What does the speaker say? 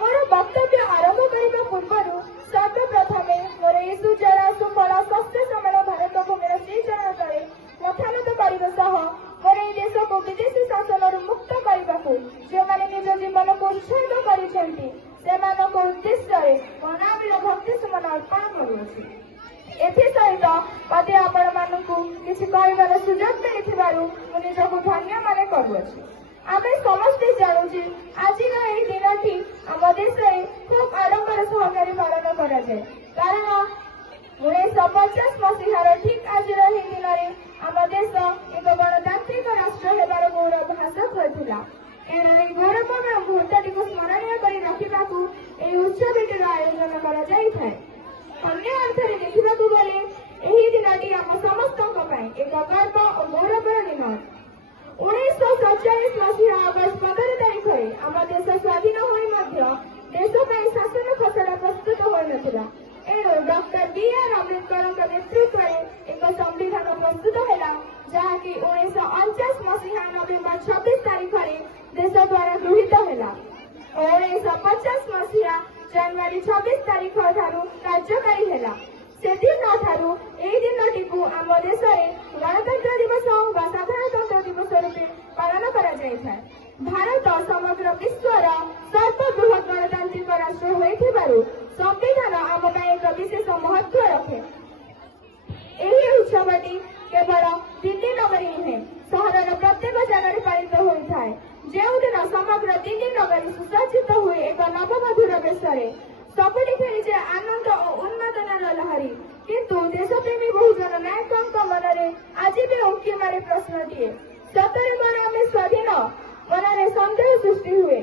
मोर वक्तव्य आरंभ करने पूर्व सर्वप्रथमे मोर यह सुजला सुफल स्वस्थ समल भारत भूमिर श्रीचरण तले मथानत करने सह मोर यह देश को विदेशी शासन मुक्त करने जो मैंने निज जीवन को उत्सर्ग कर उद्देश्य मनामिल भक्ति सुमन अर्पण करुछि। एसहित मत आपण मानू किसी कहबार सुजोग मिली निजक धन्य मन करुछि। आम समस्ते जानूँ आज दिन आम देश में खूब आडंबर सहकारी पालन कराए कारण 1950 मसीहार ठीक आज दिन में आम देश एक गणतांत्रिक राष्ट्र होबार गौरव हासिल करथिला। एणु गौरवमय मुहूर्तटी को स्मरणीय कर रखा उत्सवटीर आयोजन कर अन्य अर्थरे देखा गले यही दिनटी आम समस्त एक गर्व और गौरवर दिन। 1947 मसीहा अगस्त 15 तारीख में आम देश स्वाधीन हो देश शासन खसड़ा प्रस्तुत हो नाला। एणु डॉक्टर बी.आर. अम्बेडकर नेतृत्व में एक संविधान प्रस्तुत है जहाँकि 1949 मसीहा नवेम्बर 26 तारीख में देश द्वारा गृहीत है। 1950 मसीहा जनवरी 26 तारीख कार्यकारी है। से दिन दिनटी को आम देश में गणतंत्र दिवस व साधारणतंत्र दिवस रूपे पालन कर भारत समग्र विश्वर सर्वबृहत गणतांत्रिक राष्ट्र हो संविधान आम एक विशेष महत्व रखे। यही उत्सवटी केवल दिल्ली नगरी नुहे सहर प्रत्येक जगह पालित होता है जो दिन समग्र दिल्ली नगरी सुसज्जित हुए एक नवमधुर बेश सबुठी खेली आनंद और उन्मादनार लहरी किंतु देशप्रेमी बहुजन नायकों मन में आज भी उंकी मारे प्रश्नटीए सतरे कौन आम स्वाधीन मन में सन्देह सृष्टि हुए।